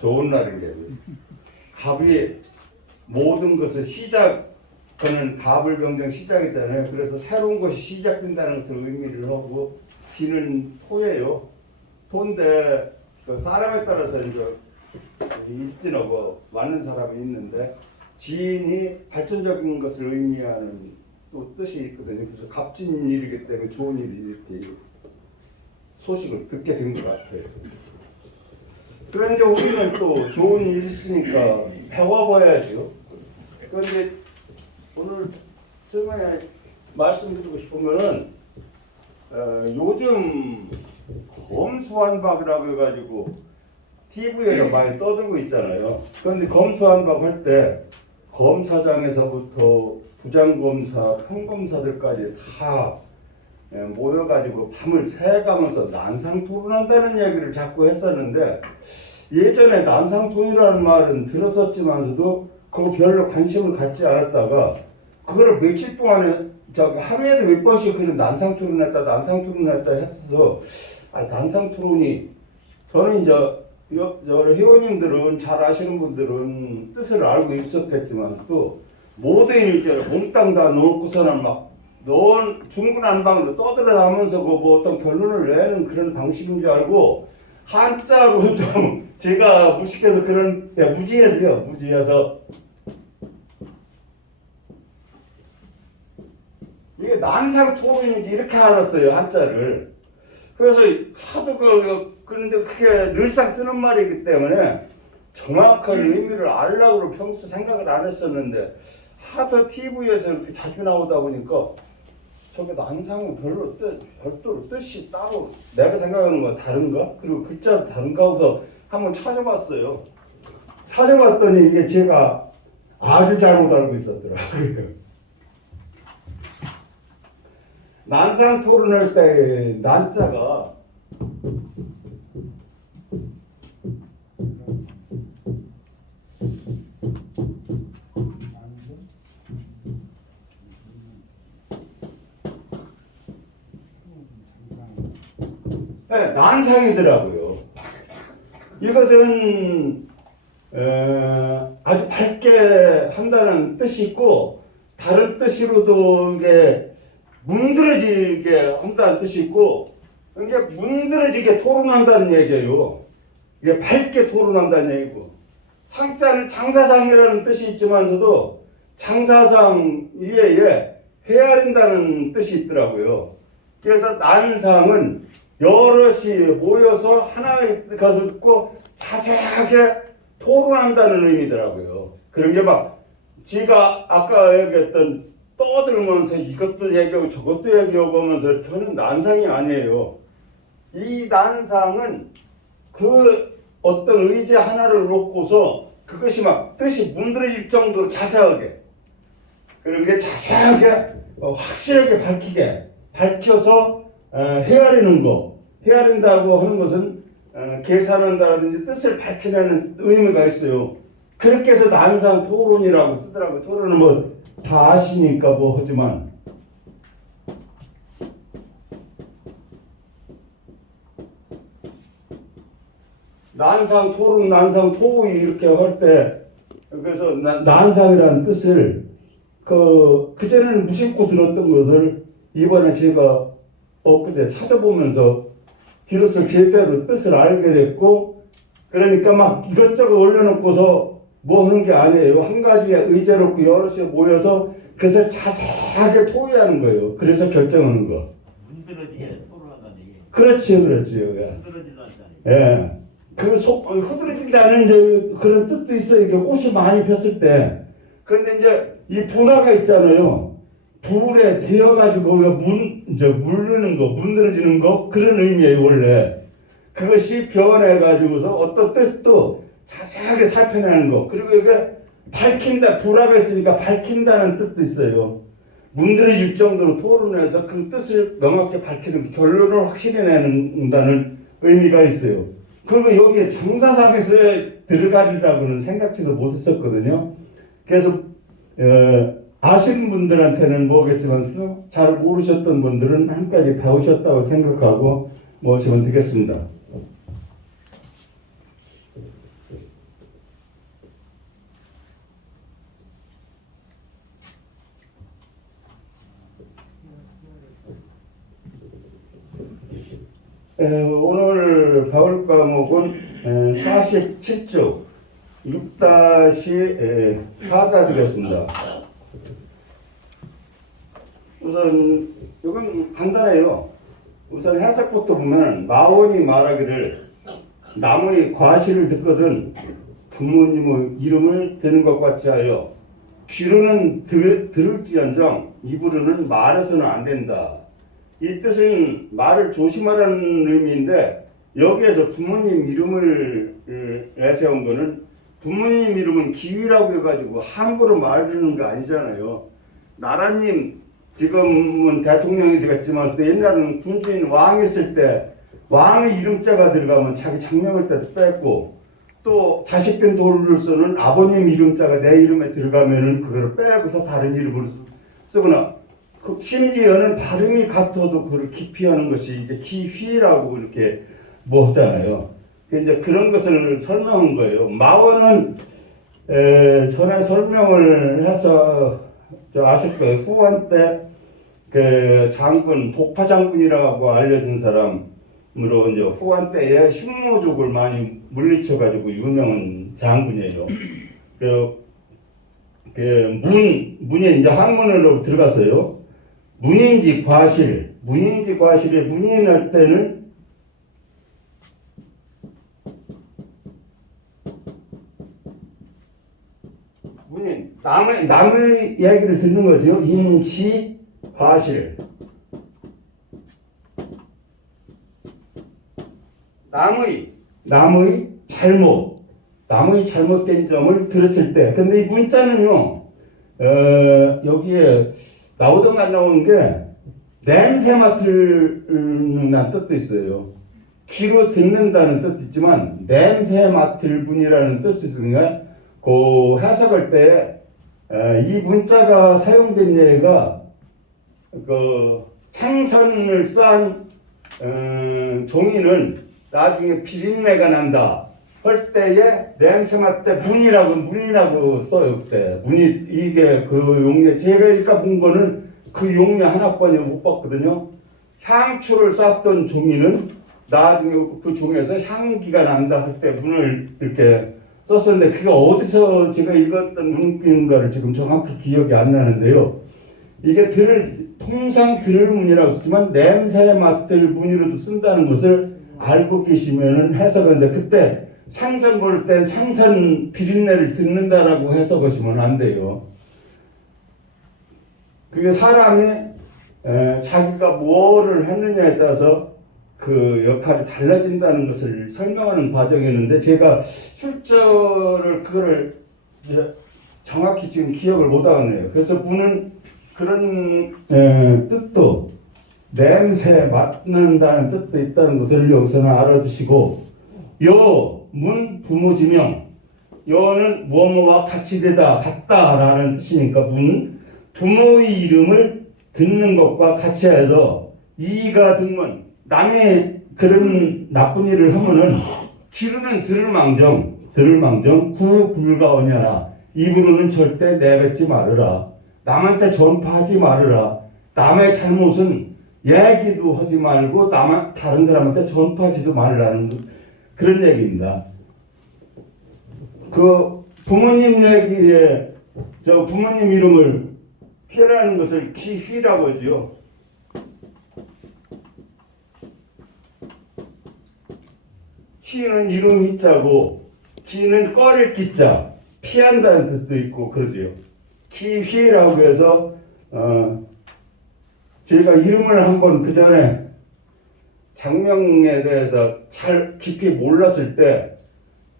좋은 날인 게 갑이 모든 것을 시작하는 갑을병정 시작이잖아요. 그래서 새로운 것이 시작된다는 것을 의미를 하고 지는 토예요. 토인데 그 사람에 따라서 이제 일진하고 맞는 사람이 있는데 지인이 발전적인 것을 의미하는 또 뜻이 있거든요. 그래서 값진 일이기 때문에 좋은 일이 이렇게 소식을 듣게 된 것 같아요. 그런데 우리는 또 좋은 일이 있으니까 배워봐야죠. 그런데 오늘 처음에 말씀드리고 싶은 거는 요즘 검수완박이라고 해가지고 TV에서 많이 떠들고 있잖아요. 그런데 검수완박 할 때 검사장에서부터 부장검사, 평검사들까지 다 모여가지고 밤을 새가면서 난상토론한다는 얘기를 자꾸 했었는데 예전에 난상토론이라는 말은 들었었지만서도 그거 별로 관심을 갖지 않았다가 그거를 며칠 동안에 하루에도 몇 번씩 그냥 난상토론했다 했어서 난상토론이 저는 이제 회원님들은 잘 아시는 분들은 뜻을 알고 있었겠지만 또 모든 이제 몽땅 다 놓고서는 막 중구난방으로 떠들어가면서 뭐 어떤 결론을 내는 그런 방식인 줄 알고 한자로 좀 제가 무식해서 그런 무지해서 이게 난상토론인지 이렇게 알았어요 한자를. 그래서 하도 그런데 그게 늘상 쓰는 말이기 때문에 정확한 의미를 알려고 평소 생각을 안 했었는데 하도 TV에서 이렇게 자주 나오다 보니까 저게 난상은 별도로 뜻이 따로 내가 생각하는 거 다른가? 그리고 글자도 다른가 하고서 한번 찾아봤어요. 찾아봤더니 이게 제가 아주 잘못 알고 있었더라고요. 난상 토론할 때 난자가 난상이더라고요. 이것은 아주 밝게 한다는 뜻이 있고 다른 뜻으로도 이게 문드러지게 한다는 뜻이 있고 이게 문드러지게 토론한다는 얘기예요. 이게 밝게 토론한다는 얘기고 상자는 장사상이라는 뜻이 있지만서도 장사상 이외에 헤아린다는 뜻이 있더라고요. 그래서 난상은 여럿이 모여서 하나의 것을 듣고 자세하게 토론한다는 의미더라고요. 그런 게 막 제가 아까 얘기했던 떠들면서 이것도 얘기하고 저것도 얘기하고 하면서 이렇게 하는 난상이 아니에요. 이 난상은 그 어떤 의제 하나를 놓고서 그것이 막 뜻이 문드러질 정도로 자세하게 그런 게 자세하게 확실하게 밝혀서 헤아리는 거. 헤아린다고 하는 것은 계산한다든지 뜻을 밝혀내는 의미가 있어요. 그렇게 해서 난상 토론이라고 쓰더라고요. 토론은 뭐 다 아시니까 뭐 하지만 난상 토론, 난상 토의 이렇게 할 때 그래서 난상이라는 뜻을 그전에는 무심코 들었던 것을 이번에 제가 엊그제 찾아보면서 비로소 제대로 뜻을 알게 됐고 그러니까 막 이것저것 올려놓고서 뭐 하는 게 아니에요. 한 가지에 의제 놓고 여럿이 모여서 그것을 자세하게 토의하는 거예요. 그래서 결정하는 거. 문드러지게 토론한다는 얘기. 그렇지요. 문드러진다는 예. 흐드러진다는 이제 그런 뜻도 있어요. 이게 꽃이 많이 폈을 때. 그런데 이제 이 분화가 있잖아요. 불에 데워가지고 물르는 거, 문드러지는 거, 그런 의미예요, 원래. 그것이 변해가지고서 어떤 뜻도 자세하게 살펴내는 거. 그리고 이게 밝힌다, 불화가 있으니까 밝힌다는 뜻도 있어요. 문드러질 정도로 토론해서 그 뜻을 명확히 밝히는 결론을 확실히 내는다는 의미가 있어요. 그리고 여기에 장사상에서 들어가리라고는 생각지도 못했었거든요. 그래서 아시는 분들한테는 모르겠지만 잘 모르셨던 분들은 한 가지 배우셨다고 생각하고 모시면 되겠습니다. 오늘 배울 과목은 47쪽 6-4가 되겠습니다. 우선 이건 간단해요. 우선 해석부터 보면 마원이 말하기를 남의 과실을 듣거든 부모님의 이름을 대는 것 같지 하여 귀로는 들을지언정 입으로는 말해서는 안 된다. 이 뜻은 말을 조심하라는 의미인데 여기에서 부모님 이름을 내세운 거는 부모님 이름은 기위라고 해가지고 함부로 말하는 거 아니잖아요. 나라님 지금은 대통령이 되겠지만 옛날에는 군주인 왕 있을 때 왕의 이름자가 들어가면 자기 장명할 때도 뺐고 또 자식된 돌로서는 아버님 이름자가 내 이름에 들어가면은 그걸 빼고서 다른 이름으로 쓰거나 심지어는 발음이 같아도 그걸 기피하는 것이 이제 기휘라고 이렇게 뭐 하잖아요. 이제 그런 것을 설명한 거예요. 마원은 전에 설명을 해서 아실 거예요. 후한 때 그 장군 복파 장군이라고 알려진 사람으로 이제 후한 때에 식모족을 많이 물리쳐가지고 유명한 장군이에요. 문이 이제 학문으로 들어갔어요. 문인지 과실, 문인지 과실에 문인할 때는 문인, 남의 이야기를 듣는 거죠. 인시, 과실. 남의 잘못된 점을 들었을 때. 근데 이 문자는요, 여기에 나오든 안 나오는 게 냄새 맡는 뜻도 있어요. 귀로 듣는다는 뜻도 있지만 냄새 맡을 분이라는 뜻이 있으니까 그 해석할 때 이 문자가 사용된 예가 그 창선을 싼 종이는 나중에 비린내가 난다 할 때에 냄새 맡을 때 문이라고 써요. 그때 문이 이게 그 용례 제가 이까 본 거는 그 용례 하나뿐이 못 봤거든요. 향초를 쌌던 종이는 나중에 그 종에서 향기가 난다 할 때 문을 이렇게 썼었는데 그게 어디서 제가 읽었던 문인가를 지금 정확히 기억이 안 나는데요. 이게 통상 들을 문이라고 쓰지만 냄새 맡을 문이로도 쓴다는 것을 알고 계시면은 해석하는데 그때 상선 볼 때 상선 비린내를 듣는다라고 해석하시면 안 돼요. 그게 사람이 자기가 뭐를 했느냐에 따라서 그 역할이 달라진다는 것을 설명하는 과정이었는데 제가 출처를 그거를 정확히 지금 기억을 못 하네요. 그래서 문은 그런 뜻도 냄새 맡는다는 뜻도 있다는 것을 여기서는 알아두시고 문 부모지명 여는 무엇무엇과 같이 되다 같다라는 뜻이니까 문 부모의 이름을 듣는 것과 같이 해서 이가 듣는 남의 그런 나쁜 일을 하면은 귀로는 들을망정 구불가언여라 입으로는 절대 내뱉지 말으라 남한테 전파하지 말으라 남의 잘못은 얘기도 하지 말고 다른 사람한테 전파하지도 말라는 그런 얘기입니다. 그 부모님 얘기에 부모님 이름을 피하라는 것을 기휘라고 하죠. 희는 이름 희자고 기는 꺼릴 기자 피한다는 뜻도 있고 그러죠. 기휘라고 해서 제가 이름을 한번 그 전에 장명에 대해서 잘 깊이 몰랐을 때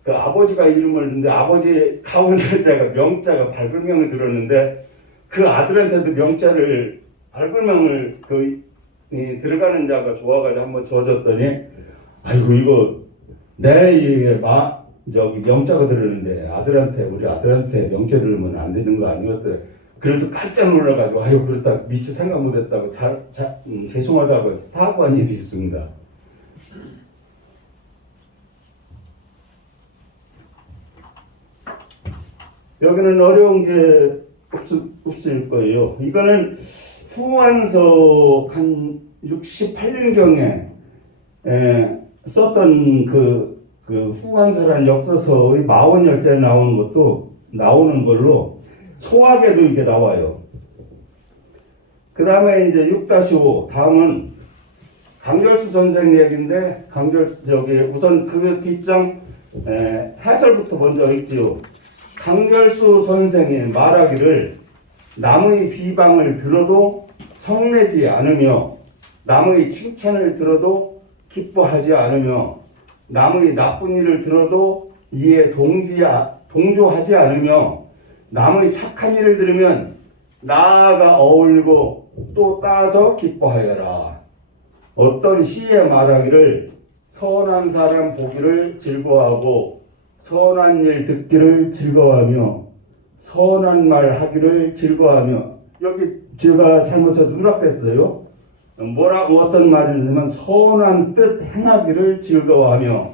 그 아버지가 이름을 듣는데 아버지 가운데 자가 명자가 발굴명을 들었는데 그 아들한테도 명자를 발굴명을 들어가는 자가 좋아가지고 한번 줘줬더니 아이고 이거 내 명자가 들었는데 우리 아들한테 명자 들으면 안 되는 거 아니었대. 그래서 깜짝 놀라가지고 아유 그렇다 미처 생각 못했다고 죄송하다고 사과한 일이 있습니다. 여기는 어려운 게 없을 거예요. 이거는 후한석 한 68년경에 썼던 그 후한서란 역서서의 마원열자에 나오는 걸로 소학에도 이게 나와요. 그 다음에 이제 6-5 다음은 강결수 선생 얘기인데 우선 그 뒷장 해설부터 먼저 읽지요. 강결수 선생이 말하기를 남의 비방을 들어도 성내지 않으며 남의 칭찬을 들어도 기뻐하지 않으며 남의 나쁜 일을 들어도 이에 동조하지 않으며 남의 착한 일을 들으면 나아가 어울리고 또 따서 기뻐하여라. 어떤 시에 말하기를 선한 사람 보기를 즐거워하고 선한 일 듣기를 즐거워하며 선한 말 하기를 즐거워하며 여기 제가 잘못해서 누락됐어요. 어떤 말이냐면 선한 뜻 행하기를 즐거워하며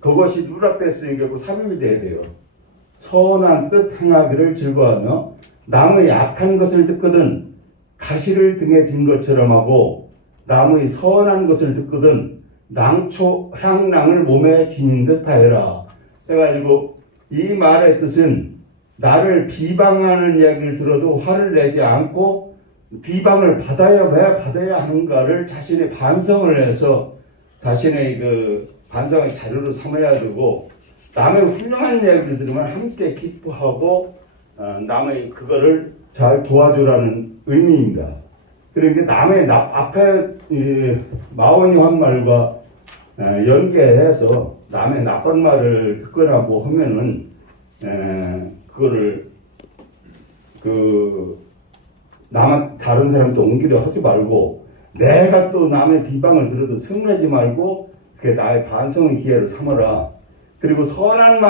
그것이 누락됐으니까 그 삽입이 돼야 돼요. 선한 뜻 행하기를 즐거워하며 남의 악한 것을 듣거든 가시를 등에 진 것처럼 하고 남의 선한 것을 듣거든 향낭을 몸에 지닌 듯 하여라. 해가지고 이 말의 뜻은 나를 비방하는 이야기를 들어도 화를 내지 않고 비방을 왜 받아야 하는가를 자신의 반성을 해서 자신의 그 반성의 자료로 삼아야 되고 남의 훌륭한 이야기를 들으면 함께 기뻐하고 남의 그거를 잘 도와주라는 의미입니다. 그러니까 남의 앞에 마원이 한 말과 연계해서 남의 나쁜 말을 듣거나 뭐 하면은 그거를 다른 사람도 옮기려 하지 말고 내가 또 남의 비방을 들어도 성내지 말고 그게 나의 반성의 기회를 삼아라. 그리고 선한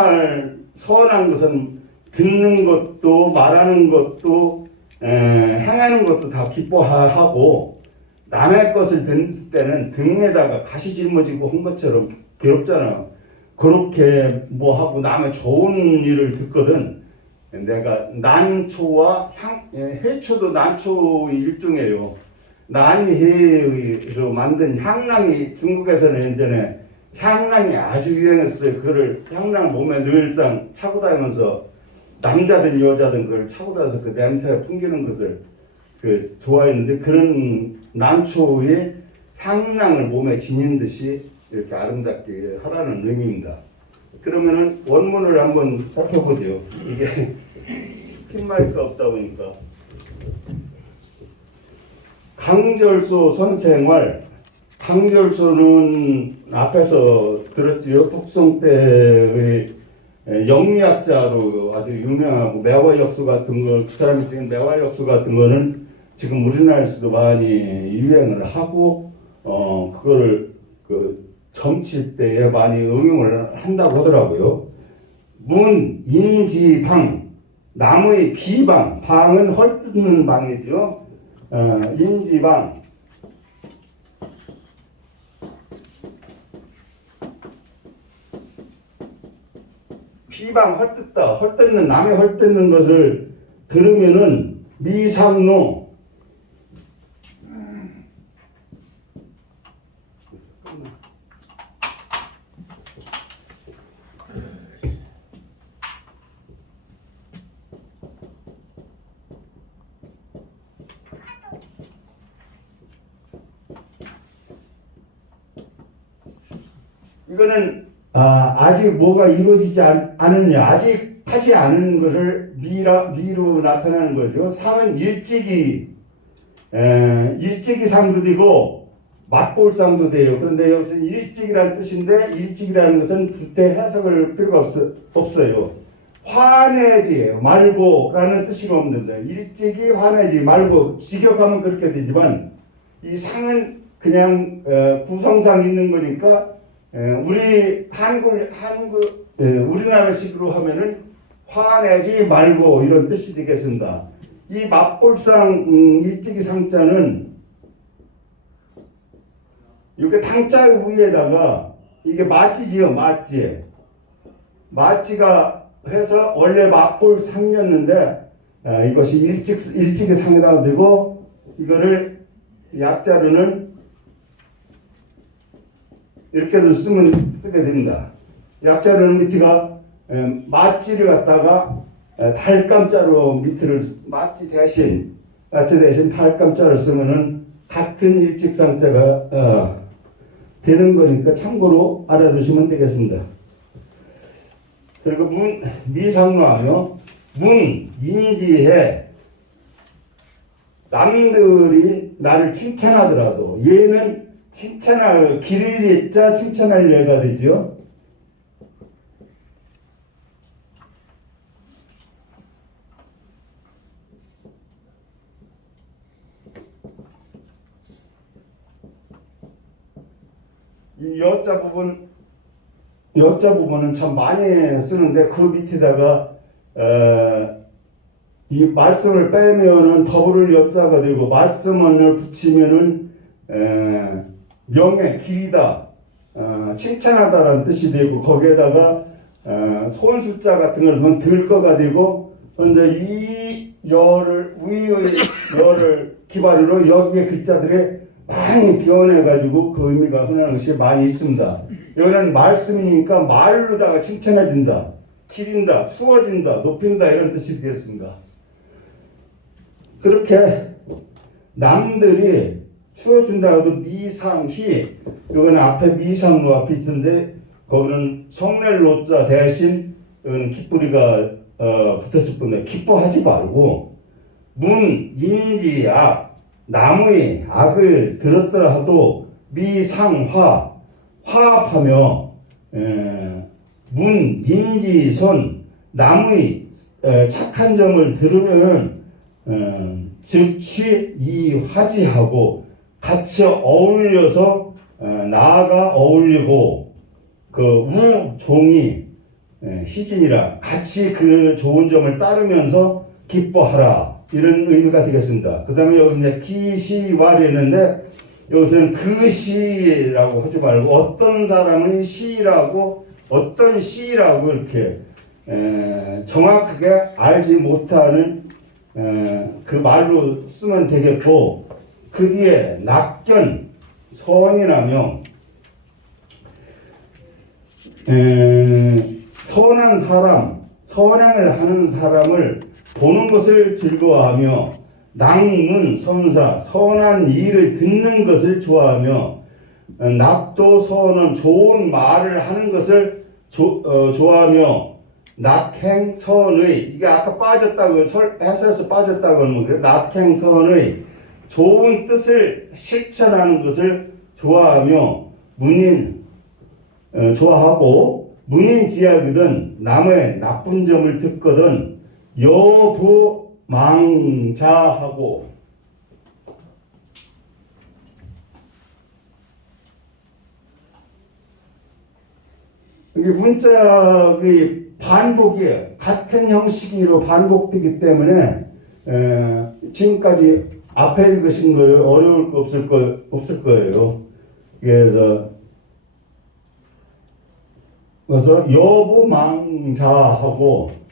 것은 듣는 것도 말하는 것도 행하는 것도 다 기뻐하고 남의 것을 듣는 때는 등에다가 가시 짊어지고 한 것처럼 괴롭잖아요. 그렇게 뭐 하고 남의 좋은 일을 듣거든 내가 난초와 해초도 난초의 일종이에요. 난해로 만든 향낭이 중국에서는 예전에 향낭이 아주 유행했어요. 그거를 향낭 몸에 늘상 차고 다니면서 남자든 여자든 그걸 차고 다녀서 그 냄새가 풍기는 것을 좋아했는데 그런 난초의 향낭을 몸에 지닌 듯이 이렇게 아름답게 하라는 의미입니다. 그러면은 원문을 한번 살펴보죠. 이게 핀마이크가 없다 보니까 강절수 선생활. 강절수는 앞에서 들었지요. 독성 때의 영리학자로 아주 유명하고 매화역수 같은 거, 그 사람이 지금 매화역수 같은 거는 지금 우리나라에서도 많이 유행을 하고 그거를 점칠 때에 많이 응용을 한다고 하더라고요. 인지방, 남의 비방, 방은 헐뜯는 방이죠. 인지방, 비방, 헐뜯는 남의 헐뜯는 것을 들으면은 미상노, 이거는 아직 뭐가 이루어지지 않았냐, 아직 하지 않은 것을 미로 나타나는 거죠. 상은 일찍이 상도 되고 맛볼상도 돼요. 그런데 여기서 일찍이라는 뜻인데 일찍이라는 것은 그때 해석을 필요가 없어요. 화내지 말고라는 뜻이 없는데 일찍이 화내지 말고 직역하면 그렇게 되지만 이 상은 그냥 구성상 있는 거니까 우리 우리나라식으로 하면은 화내지 말고 이런 뜻이 되겠습니다. 이 맛볼상 일찍이 상자는 이게 당자 위에다가 이게 맛지지요, 맛지. 맛지가 해서 원래 맛볼상이었는데 이것이 일찍이 상이라고 되고 이거를 약자로는 이렇게도 쓰게 됩니다. 약자로는 밑에가 맛지를 갖다가 달감자로 밑을 맛지 대신 달감자를 쓰면은 같은 일직상자가 되는 거니까 참고로 알아두시면 되겠습니다. 그리고 미상로하며 인지해. 남들이 나를 칭찬하더라도 얘는 칭찬할 길을 예자 칭찬할 예가 되죠. 이 여자 부분은 참 많이 쓰는데 그 밑에다가 이 말씀을 빼면은 더불을 여자가 되고 말씀을 붙이면은 명예 길이다 칭찬하다라는 뜻이 되고 거기에다가 손숫자 같은 걸 쓰면 들거가 되고 먼저 이 여를 위의 여를 기반으로 여기에 글자들이 많이 비워내 가지고 그 의미가 흔한 것이 많이 있습니다. 여기는 말씀이니까 말로다가 칭찬해준다, 기린다, 추워진다, 높인다 이런 뜻이 되겠습니다. 그렇게 남들이 추워준다 해도 미상희, 이거는 앞에 미상로 앞에 있는데 거기는 성렐로자 대신 이거는 깃뿌리가 붙었을 뿐인데 기뻐하지 말고 인지악 남의 악을 들었더라 하도 미상화 화합하며 인지선 남의 착한 점을 들으면은 즉시 이화지하고 같이 어울려서 나아가 어울리고 그 우종이 희진이라 같이 그 좋은 점을 따르면서 기뻐하라 이런 의미가 되겠습니다. 그 다음에 여기 이제 기시왈이었는데 여기서는 그 시라고 하지 말고 어떤 사람은 시라고 어떤 시라고 이렇게 정확하게 알지 못하는 그 말로 쓰면 되겠고 그 뒤에 낙견 선이라며 선한 사람 선행을 하는 사람을 보는 것을 즐거워하며 낭문 선사 선한 일을 듣는 것을 좋아하며 낙도 선언 좋은 말을 하는 것을 좋아하며 낙행선의 이게 아까 빠졌다고 해설에서 빠졌다고 하는 거예요. 낙행선의 좋은 뜻을 실천하는 것을 좋아하며 좋아하고 문인지약이든 남의 나쁜 점을 듣거든 여부망자하고 이게 문자의 반복이에요. 같은 형식으로 반복되기 때문에 지금까지 앞에 읽으신 걸 어려울 거 없을 거예요. 그래서 여부망자하고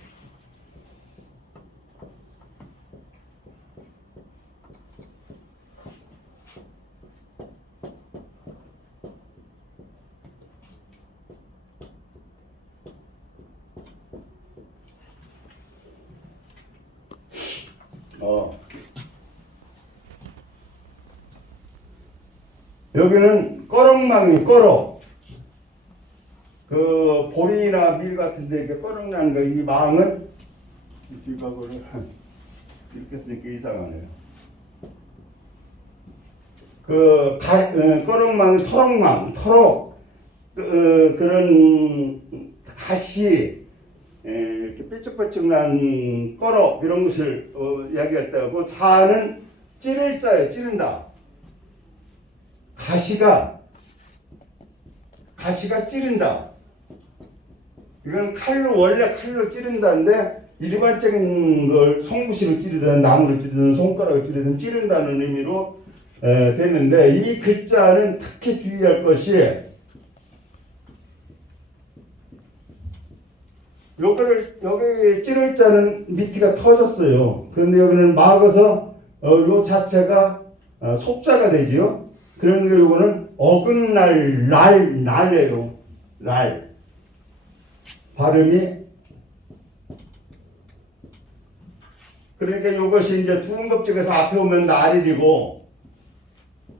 여기는 꺼럭망이 꺼럭 그 보리나 밀 같은데 이렇게 꺼럭 나는 거 이 망은 뒤각으로 이렇게 쓰니까 이상하네요. 꺼럭망 터럭망 터럭 그런 가시 이렇게 삐쭉삐쭉 난 꺼럭 이런 것을 이야기할 때 하고 자는 찌를 자에 찌른다. 가시가 찌른다. 이건 원래 칼로 찌른다는데 일반적인 걸 송구시로 찌르든 나무로 찌르든 손가락으로 찌르든 찌른다는 의미로 되는데 이 글자는 특히 주의할 것이 여기 찌를 자는 밑이가 터졌어요. 그런데 여기는 막아서 요 자체가 속자가 되지요. 그러니까 요거는 어긋날 날이에요. 날. 발음이. 그러니까 이것이 이제 두음법칙에서 앞에 오면 날이고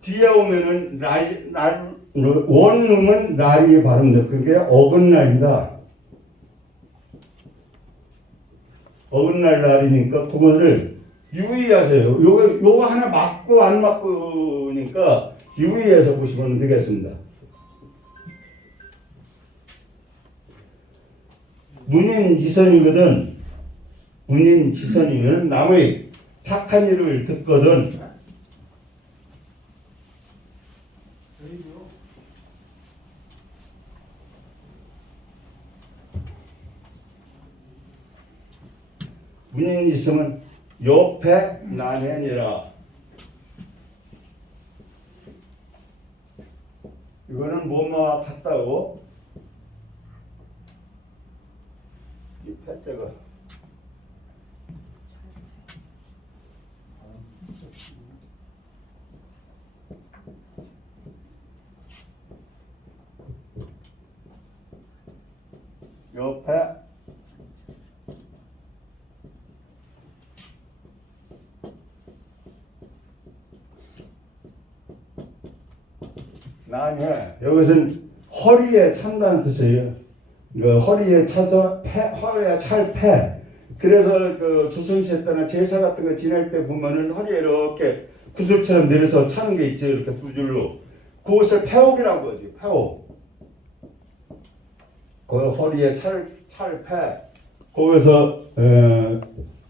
뒤에 오면은 원음은 날이 발음돼. 그게 어긋날이다. 어긋날 날이니까 그것을 유의하세요. 요거 하나 맞고 안 맞고니까 유의해서 보시면 되겠습니다. 문인지선이거든. 문인지선이면 남의 착한 일을 듣거든. 문인지선은 옆에 남이 아니라 이거는 뭐뭐 같다고 이 패자가 옆에 난해 여기서는 허리에 찬다는 뜻이에요. 그 허리에 차서 허리에 찰 패. 그래서 그 조선시대 때나 제사 같은 거 지낼 때 보면은 허리에 이렇게 구슬처럼 내려서 차는 게 있죠. 이렇게 두 줄로. 그것을 패옥이라고 하지. 패옥. 그 허리에 찰 패. 거기서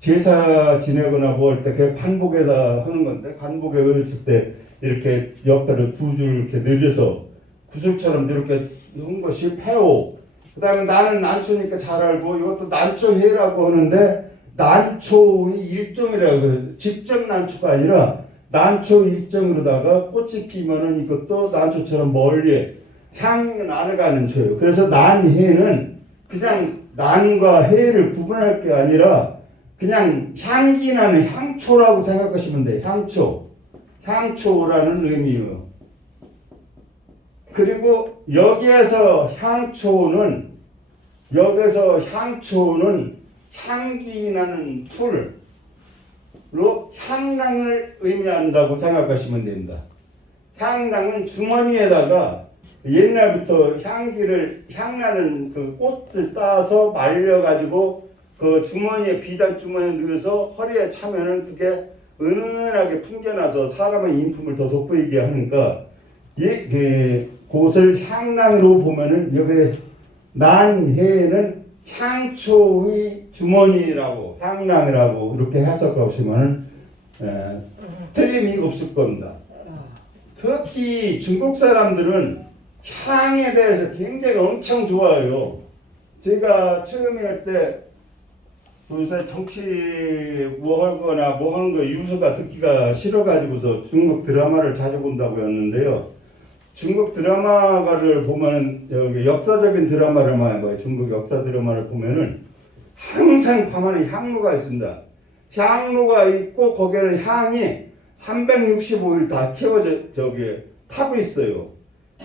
제사 지내거나 뭐 할 때 그 관복에다 하는 건데 관복에 의했을 때 이렇게 옆에를 두 줄 이렇게 내려서 구슬처럼 이렇게 넣은 것이 패옥. 그 다음에 나는 난초니까 잘 알고 이것도 난초해라고 하는데 난초의 일종이라고 직접 난초가 아니라 난초 일종으로다가 꽃이 피면은 이것도 난초처럼 멀리 향이 나눠가는 초예요. 그래서 난해는 그냥 난과 해를 구분할 게 아니라 그냥 향기 나는 향초라고 생각하시면 돼요. 향초라는 의미예요. 그리고 여기에서 향초는 향기 나는 풀로 향랑을 의미한다고 생각하시면 됩니다. 향랑은 주머니에다가 옛날부터 향나는 그 꽃을 따서 말려가지고 그 주머니에 비단 주머니에 넣어서 허리에 차면은 그게 은은하게 풍겨나서 사람의 인품을 더 돋보이게 하니까 그것을 향랑으로 보면은 여기 난해는 향초의 주머니라고 향랑이라고 이렇게 해석하시면은 틀림이 없을 겁니다. 특히 중국 사람들은 향에 대해서 굉장히 엄청 좋아해요. 제가 처음에 할 때 요새 정치 뭐 하거나 뭐 하는 거 유수가 듣기가 싫어가지고서 중국 드라마를 자주 본다고 했는데요. 중국 드라마를 보면 여기 역사적인 드라마를 많이 봐요. 중국 역사 드라마를 보면은 항상 가만히 향로가 있습니다. 향로가 있고 거기에는 향이 365일 다 타고 있어요.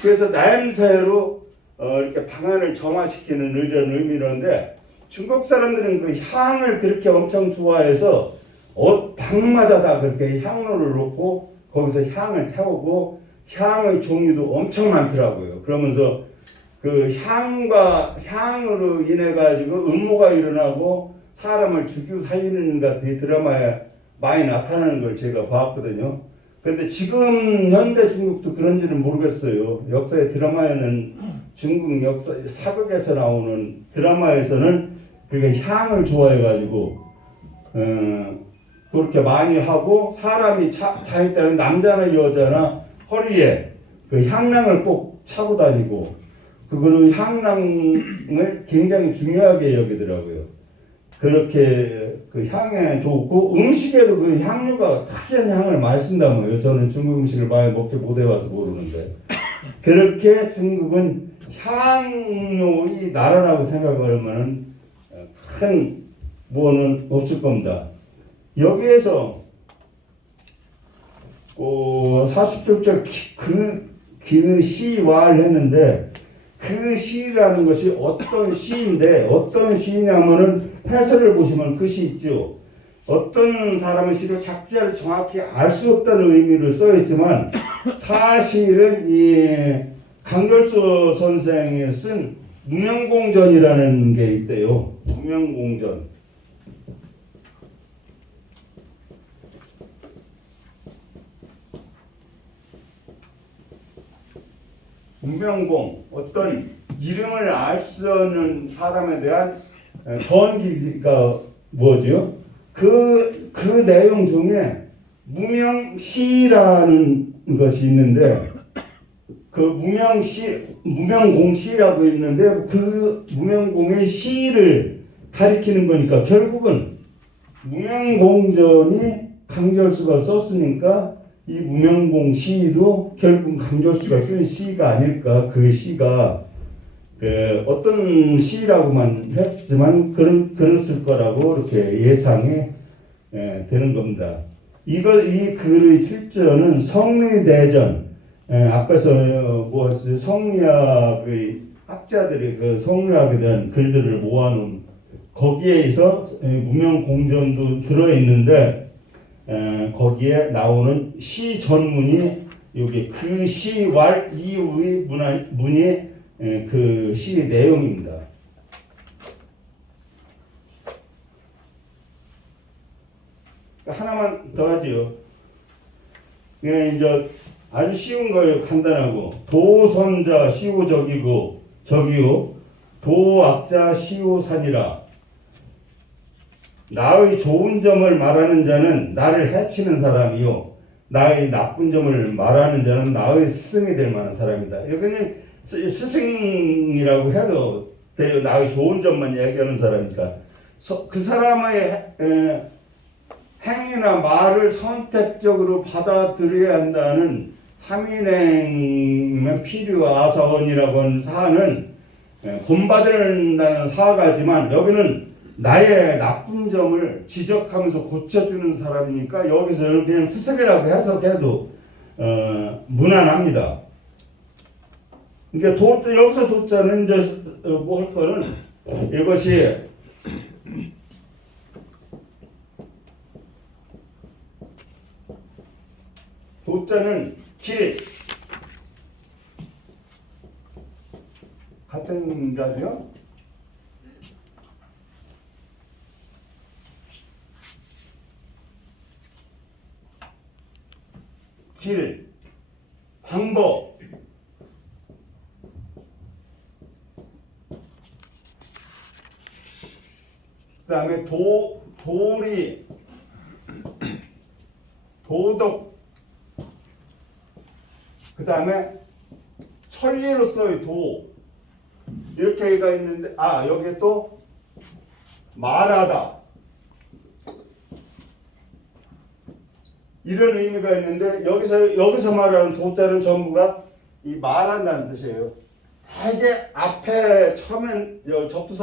그래서 냄새로 이렇게 방안을 정화시키는 이런 의미인데 중국 사람들은 그 향을 그렇게 엄청 좋아해서 방마다 다 그렇게 향로를 놓고 거기서 향을 태우고 향의 종류도 엄청 많더라고요. 그러면서 그 향으로 인해 가지고 음모가 일어나고 사람을 죽이고 살리는 같은 드라마에 많이 나타나는 걸 제가 봤거든요. 그런데 지금 현대 중국도 그런지는 모르겠어요. 역사의 드라마에는 중국 역사 사극에서 나오는 드라마에서는 그러니까 향을 좋아해 가지고 그렇게 많이 하고 사람이 다닐 때는 남자나 여자나 허리에 그 향랑을 꼭 차고 다니고 그거는 향랑을 굉장히 중요하게 여기더라고요. 그렇게 그 향에 좋고 음식에도 그 향료가 특이한 향을 많이 쓴다고요. 저는 중국 음식을 많이 먹지 못해봐서 모르는데 그렇게 중국은 향료의 나라라고 생각하면 큰 뭐는 없을 겁니다. 여기에서 40쪽자 그 시와를 했는데 그 시라는 것이 어떤 시인데 어떤 시냐면은 해설을 보시면 그 시 있죠. 어떤 사람의 시를 작자를 정확히 알 수 없다는 의미를 써있지만 사실은 이 강결수 선생이 쓴 무명공전이라는 게 있대요. 무명공전. 무명공, 어떤 이름을 알 수 없는 사람에 대한 전기가 뭐죠? 그 내용 중에 무명시라는 것이 있는데 그 무명공시라고 있는데 그 무명공의 시를 가리키는 거니까 결국은 무명공전이 강절수가 썼으니까 이 무명공시도 결국 강절수가 쓴 시가 아닐까. 그 시가 어떤 시라고만 했지만 그랬을 거라고 이렇게 예상이 되는 겁니다. 이 글의 출처는 성리대전, 앞에서 성리학의 학자들이 그 성리학에 대한 글들을 모아놓은 거기에서 무명공전도 들어있는데 거기에 나오는 시 전문이 여기 그 시왈 이후의 문이 그 시 내용입니다. 하나만 더 하지요. 이제 아주 쉬운 거예요. 간단하고 도선자 시오적이고 적이요 도악자 시오산이라. 나의 좋은 점을 말하는 자는 나를 해치는 사람이요 나의 나쁜 점을 말하는 자는 나의 스승이 될 만한 사람이다. 여기는 스승이라고 해도 돼요. 나의 좋은 점만 얘기하는 사람이니까 그 사람의 행위나 말을 선택적으로 받아들여야 한다는 삼인행의 필요아사원이라고 하는 사안은 본받는다는 사가지만 여기는 나의 나쁜 점을 지적하면서 고쳐주는 사람이니까 여기서는 그냥 스승이라고 해석해도 무난합니다. 그러니까 여기서 도자는 이제 뭐 할 거는 이것이 도자는 길 같은 자죠. 길, 방법, 그 다음에 도리, 도덕, 그 다음에 천리로서의 도, 이렇게가 있는데, 여기에 또 말하다, 이런 의미가 있는데 여기서 말하는 도자는 전부가 이 말한다는 뜻이에요. 되게 앞에 처음엔 접두사